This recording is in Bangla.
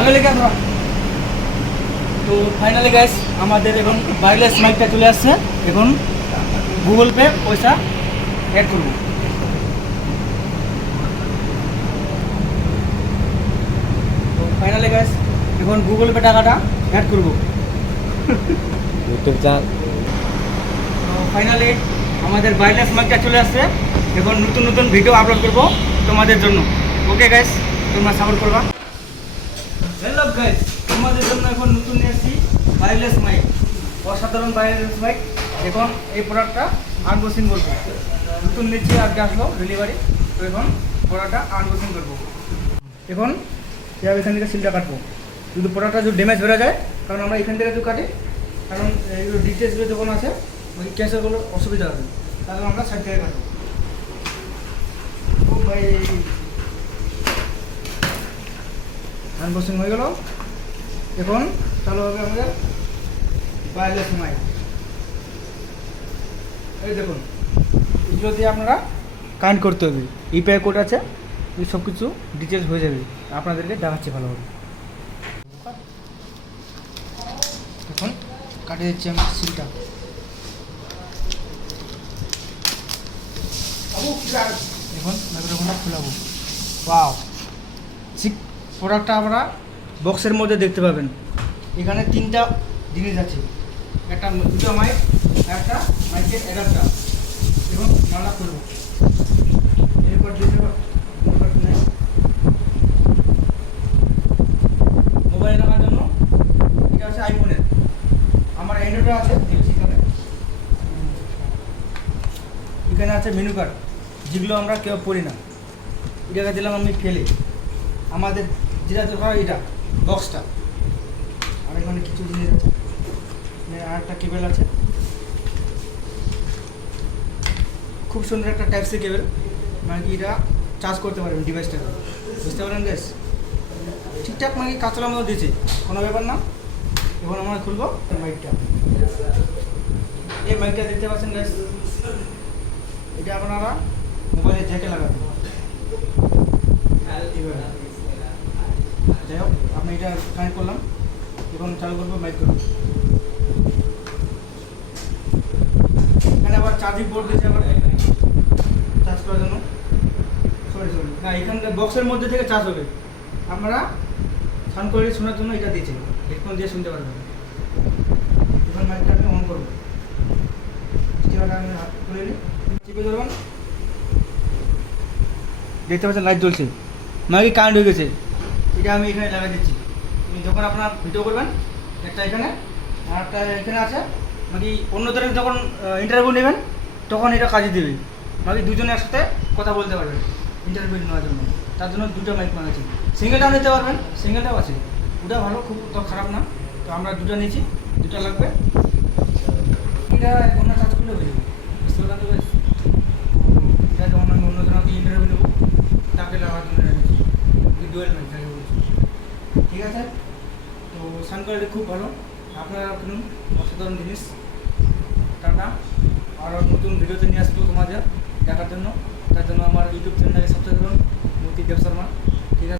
আগে লেগে আমরা তো ফাইনালি গাইস আমাদের এখন ওয়্যারলেস মাইকটা চলে আসছে। এখন গুগল পে পয়সা অ্যাড করব। তো ফাইনালি গাইস এখন গুগল পে টাকাটা অ্যাড করব। ইউটিউব চ্যানেল তো ফাইনালি আমাদের ওয়্যারলেস মাইকটা চলে আসছে। এখন নতুন নতুন ভিডিও আপলোড করব তোমাদের জন্য। ওকে গাইস, তোমরা সাপোর্ট করবা। হ্যালো গাইস, তোমাদের জন্য এখন নতুন নিয়ে এসেছি ওয়্যারলেস মাইক, অসাধারণ ওয়্যারলেস মাইক। এখন এই প্রোডাক্টটা আনবক্সিং করবো। নতুন নিচ্ছি, আজকে আসলো ডেলিভারি। তো এখন প্রোডাক্টটা আনবক্সিং করবো। এখন এখান থেকে সিলটা কাটবো। যদি প্রোডাক্টটা যদি ড্যামেজ হয়ে যায়, কারণ আমরা এখান থেকে তো কাটি, কারণ এইগুলো ডিটেলসগুলো যখন আছে ওই ক্যাশেরগুলো অসুবিধা হবে, তাহলে আমরা সাইড থেকে কাটবো। ও ভাই, আনবক্সিং হয়ে গেল। এখন চালু হবে আমাদের ওয়্যারলেস মাইক। এই দেখুন, এগুলো দিয়ে আপনারা কানেক্ট করতে হবে। ইউপিআই কোড আছে, এই সব কিছু ডিটেলস হয়ে যাবে। আপনাদেরকে দেখাচ্ছি ভালোভাবে। এখন কাটিয়ে দিচ্ছি আমি সিলটা। এখন মাইক্রোফোনটা খোলাবো। ওয়াও, ঠিক প্রোডাক্টটা আমরা বক্সের মধ্যে দেখতে পাবেন। এখানে তিনটা জিনিস আছে, একটা দুটো মাইক, একটা মাইকের অ্যাডাপ্টার। এখন মালটা করবো। এরপর মোবাইল রাখার জন্য এটা আছে আইফোনের। আমার অ্যান্ড্রয়েডও আছে, দেখছি এখানে। এখানে আছে মেনু কার্ড, যেগুলো আমরা কেউ পড়ি না। এটাকে দিলাম আমি ফেলে। আমাদের যেটা দরকার এটা বক্সটা। আর এখানে কিছু জিনিস আছে, আর একটা কেবল আছে, খুব সুন্দর একটা টাইপ সি কেবল। মানে কি এটা চার্জ করতে পারবেন ডিভাইসটাকে, বুঝতে পারেন গ্যাস। ঠিকঠাক মানে কাঁচলার মতো দিয়েছে, কোনো ব্যাপার না। এখন আমরা খুলবো মাইকটা। এই মাইকটা দেখতে পাচ্ছেন গ্যাস, এটা আপনারা মোবাইলে জ্যাকে লাগাবেন। যাই হোক, আমি এটা কানেক্ট করলাম। এখন চালু করবো মাইক করবো। এখানে আবার চার্জিং বোর্ড দিয়েছে, আবার চার্জ করার জন্য। সরি না, এখানকার বক্সের মধ্যে থেকে চার্জ হবে। আপনারা সাউন্ড কোয়ালিটি শোনার জন্য এটা দিয়েছে, হেডফোন দিয়ে শুনতে পারবেন। এখন মাইকটা আমি অন করবো। স্টিকারটা আমি হাত খুলে নিই, চিপে ধরবেন। দেখতে পাচ্ছেন লাইট জ্বলছে, মাইকে কারেন্ট হয়ে গেছে। এটা আমি এখানে লাগাই দিচ্ছি। যখন আপনার ভিডিও করবেন, একটা এখানে আর একটা এখানে আছে। মানে অন্য ধরনের যখন ইন্টারভিউ নেবেন, তখন এটা কাজে দেবে। মানে দুজনে একসাথে কথা বলতে পারবেন ইন্টারভিউ নেওয়ার জন্য। তার জন্য দুটো মাইক বানাচ্ছি। সিঙ্গেলটাও নিতে পারবেন, সিঙ্গেলটাও আছে, ওটা ভালো, খুব তো খারাপ না। তো আমরা দুটো নিয়েছি, দুটো লাগবে। এটা অন্য চার্জ করলে হয়ে যাবে, বুঝতে পারলাম তো বেশ। এটা যখন আমি অন্য জনকে ইন্টারভিউ নেবো, তাকে লাগার জন্য নিয়েছি ডুয়েল মাইক যাকে বলছি। ঠিক আছে, তো সাউন্ড কোয়ালিটি খুব ভালো। আপনারা কিনুন, অসাধারণ জিনিস। টাটা। আরও নতুন ভিডিওতে নিয়ে আসবো তোমাদের দেখার জন্য। তার জন্য আমার ইউটিউব চ্যানেলটাকে সাবস্ক্রাইব করুন, মতি দেব শর্মা। ঠিক আছে।